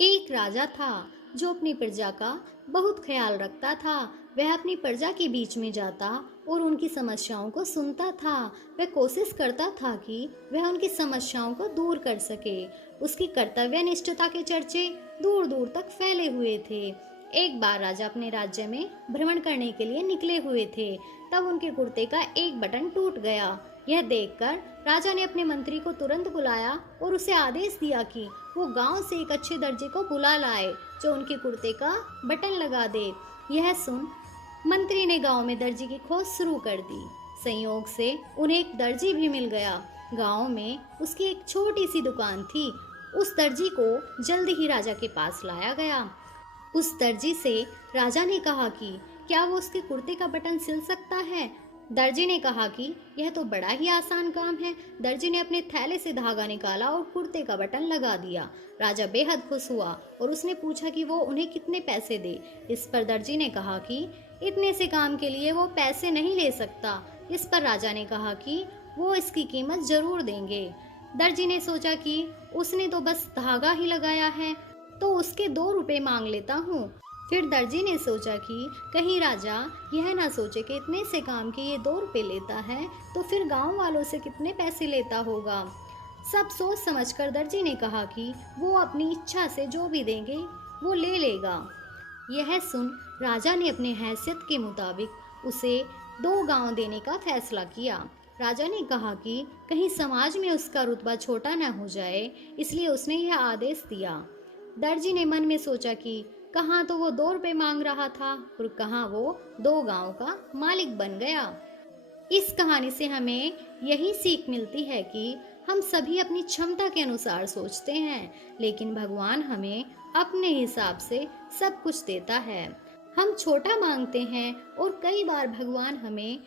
एक राजा था जो अपनी प्रजा का बहुत ख्याल रखता था। वह अपनी प्रजा के बीच में जाता और उनकी समस्याओं को सुनता था। वह कोशिश करता था कि वह उनकी समस्याओं को दूर कर सके। उसकी कर्तव्यनिष्ठता के चर्चे दूर दूर तक फैले हुए थे। एक बार राजा अपने राज्य में भ्रमण करने के लिए निकले हुए थे। तब उनके कुर्ते का एक बटन टूट गया। यह देखकर राजा ने अपने मंत्री को तुरंत बुलाया और उसे आदेश दिया कि वो गांव से एक अच्छे दर्जी को बुला लाए जो उनके कुर्ते का बटन लगा दे। यह सुन मंत्री ने गांव में दर्जी की खोज शुरू कर दी। संयोग से उन्हें एक दर्जी भी मिल गया। गांव में उसकी एक छोटी सी दुकान थी। उस दर्जी को जल्द ही राजा के पास लाया गया। उस दर्जी से राजा ने कहा कि क्या वो उसके कुर्ते का बटन सिल सकता है। दर्जी ने कहा कि यह तो बड़ा ही आसान काम है। दर्जी ने अपने थैले से धागा निकाला और कुर्ते का बटन लगा दिया। राजा बेहद खुश हुआ और उसने पूछा कि वो उन्हें कितने पैसे दे। इस पर दर्जी ने कहा कि इतने से काम के लिए वो पैसे नहीं ले सकता। इस पर राजा ने कहा कि वो इसकी कीमत जरूर देंगे। दर्जी ने सोचा कि उसने तो बस धागा ही लगाया है, तो उसके 2 रुपए मांग लेता हूँ। फिर दर्जी ने सोचा कि कहीं राजा यह ना सोचे कि इतने से काम के ये 2 रुपए लेता है, तो फिर गांव वालों से कितने पैसे लेता होगा। सब सोच समझकर दर्जी ने कहा कि वो अपनी इच्छा से जो भी देंगे वो ले लेगा। यह सुन राजा ने अपने हैसियत के मुताबिक उसे 2 गांव देने का फैसला किया। राजा ने कहा कि कहीं समाज में उसका रुतबा छोटा न हो जाए, इसलिए उसने यह आदेश दिया। दर्जी ने मन में सोचा कि कहाँ तो वो 2 रुपए मांग रहा था और कहाँ वो 2 गांव का मालिक बन गया। इस कहानी से हमें यही सीख मिलती है कि हम सभी अपनी क्षमता के अनुसार सोचते हैं, लेकिन भगवान हमें अपने हिसाब से सब कुछ देता है। हम छोटा मांगते हैं और कई बार भगवान हमें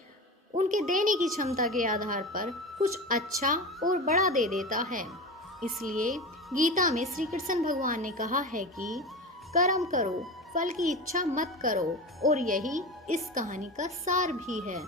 उनके देने की क्षमता के आधार पर कुछ अच्छा और बड़ा दे देता है। इसलिए गीता में श्री कृष्ण भगवान ने कहा है कि कर्म करो, फल की इच्छा मत करो, और यही इस कहानी का सार भी है।